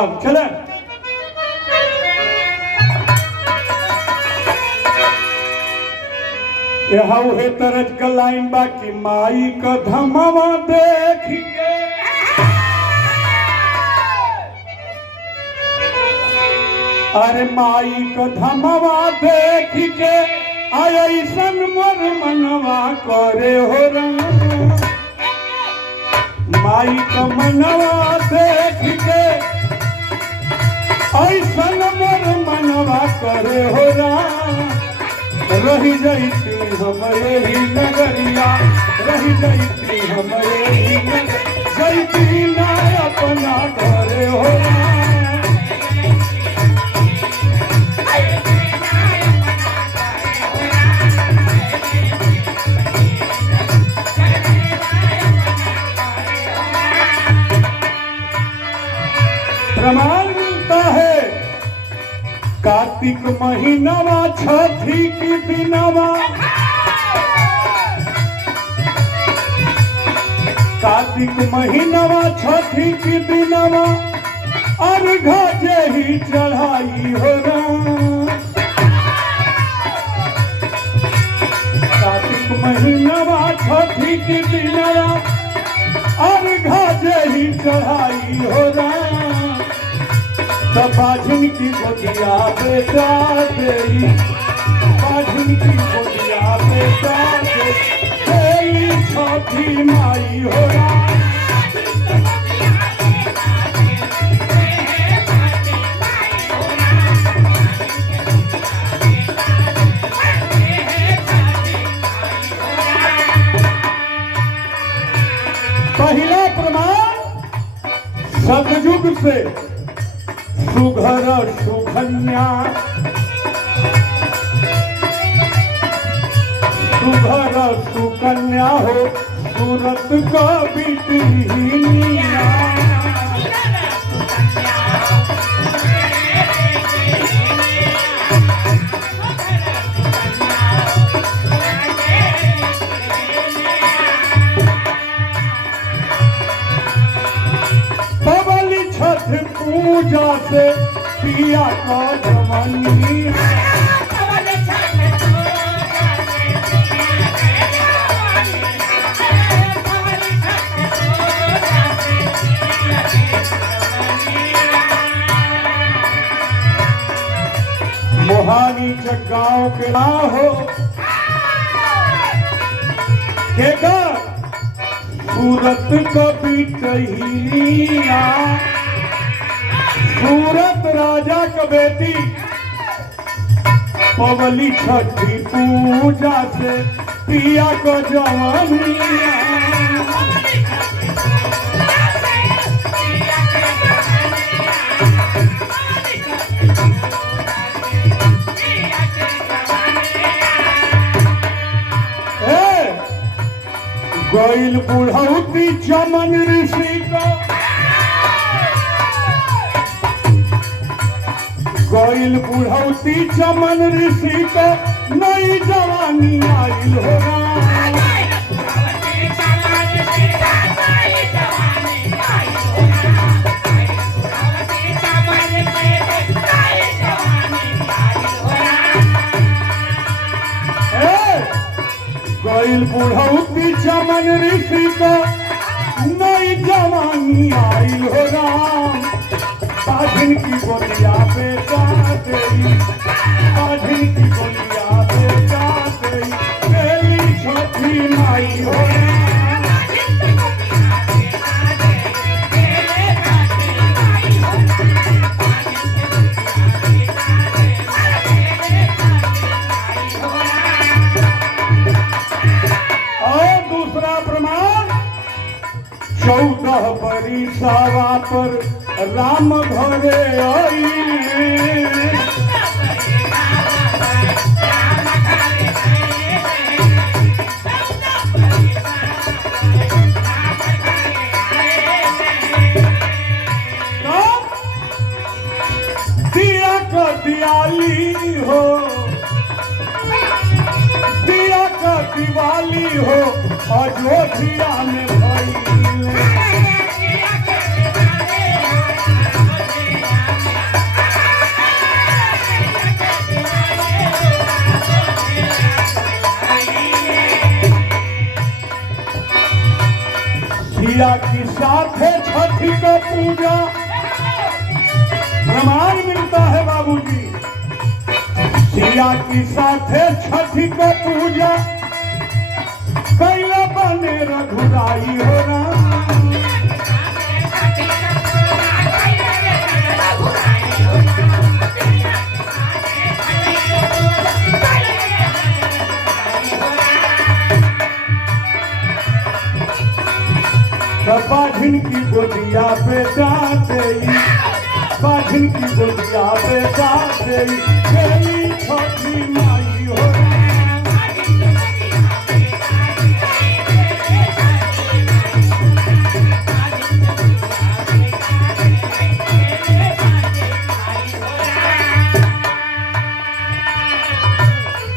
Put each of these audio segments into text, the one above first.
भाव चले। हाउ हे तरज का लाइन बाकी माई का धमावा देख के अरे माई का धमावा देख के ऐसन मोर मनवा करे हो रंग माई का मनवा देख के ऐसन मोर मनवा करे हो रंग रही जाती हमारे ही नगरिया रही जाती हमारे ही जाती ना अपना घर हो प्रमाण मिलता है कार्तिक महीनावा छठी की दिनवा कार्तिक महीनावा छठी की दिनवा अर्घ ही चढ़ाई हो कार्तिक महीनावा छठी की दिनवा अर्घ ही चढ़ाई हो बाझिन की गोदिया बेटा तेरी बाझिन की गोदिया बेटा तेरी छठी माई हो पहला प्रमाण सतयुग से सुघर सुकन्या सुघर सुकन्या हो सूरत का बिटिया पवली छठ पूजा से पिया का जवानी मोहानी गाँव के ना हो देखा सूरत कभी कहिया सूरत राजा का बेटी पवली छठी पूजा से पिया को जवानिया गैल बुढ़ौती चमन ऋषि का गैल बुढ़ौती चमन ऋषि का नई जवानी आइल होगा गैल बुढ़ौती चमन ऋषि को नई जवानी आइल हो राम बाझिन की गोलिया बेटा तेरी बाझिन की गोलिया बेटा तेरी तेरी छठी माई हो चौदह बरिसावा पर राम घरे आई दिया का दियाली हो दिया का दिवाली हो अयोध्या में भाई सिया की साथ है छठी का पूजा। प्रमाण मिलता है बाबूजी, सिया की साथ है छठी का पूजा, कैला बने रघुराई हो राम। बाझिन की गोदिया पे जाते, बाझिन की गोदिया पे जाते, खेली छठी माई हो राम।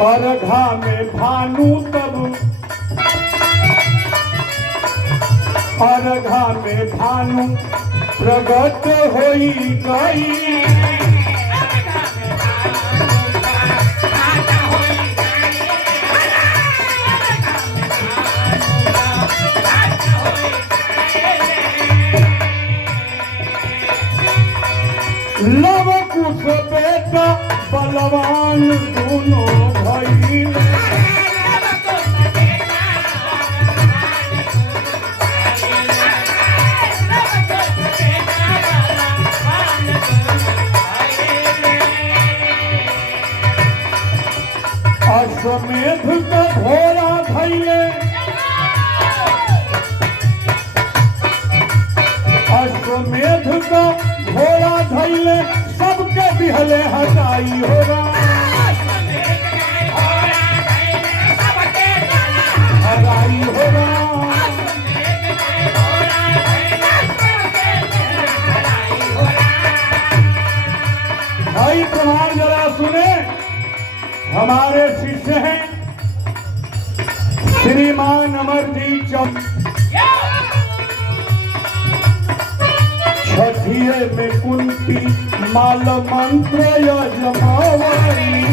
और घा में भानु तब, और घा में भानु प्रगट होई गई। लव कुश बेटा बलवान दोनों भाई, अश्वमेध का घोड़ा धैले, अश्वमेध का घोड़ा धैले, सबके बिहले हटाई हो राम। हटाई हो राम। भाई प्रमाण जरा सुने, हमारे शिष्य हैं श्रीमान अमरजीत चौक, छठिये में कुंती माल मंत्र यजमावली,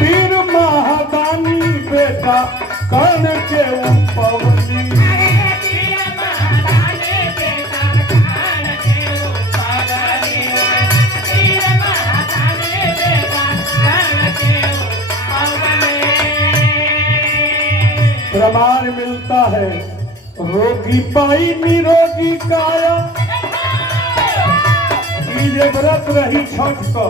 वीर महादानी बेटा कर्ण के उपवली, प्रमाण मिलता है रोगी पाई निरोगी काया। ये व्रत रही छठ को,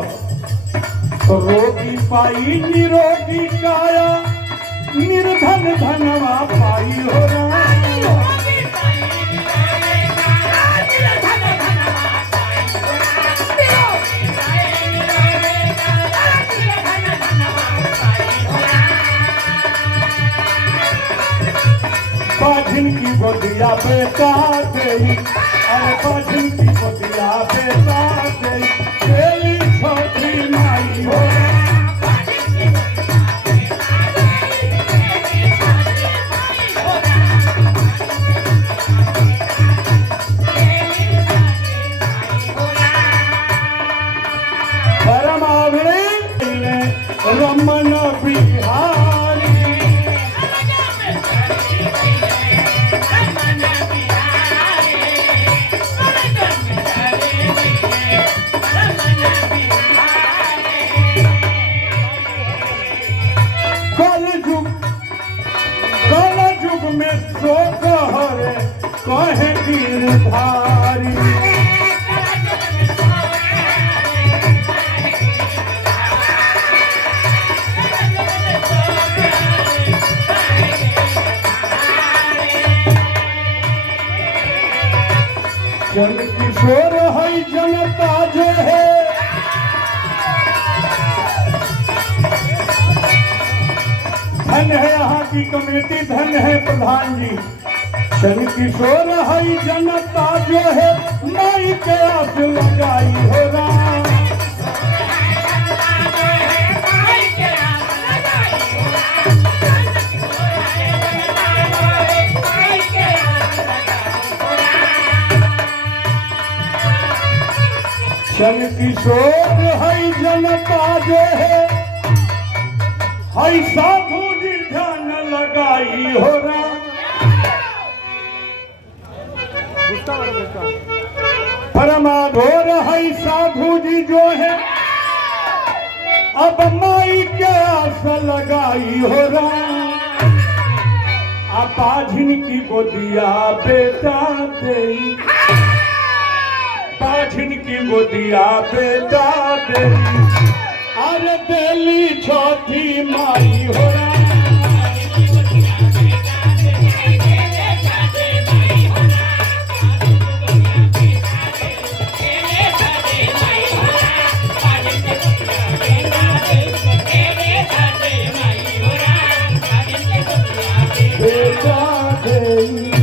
रोगी पाई निरोगी काया, निर्धन धनवा पाई हो राम। बाझिन की गोदिया बेटा गई, अरे बाझिन की गोदिया बेटा गई, खेली छठी माई हो राम। रमन बिहारी, कल युग में सो कहरे कहे गिरधारी, जन किशोर है जनता जो है, धन है यहाँ की कमेटी, धन है प्रधान जी। जन किशोर है जनता जो है, माई के आस लगाई हो राम। शन किशोर है जनता जे है साधु जी ध्यान लगाई हो रहा। परमाधोर है साधु जी जो है अब माई के आस लगाई हो रहा। बाझिन की गोदिया बेटा दे, बाझिन की गोदिया बेटा दे, अरे दिल्ली छोटी माई हो रहा। बेटा दे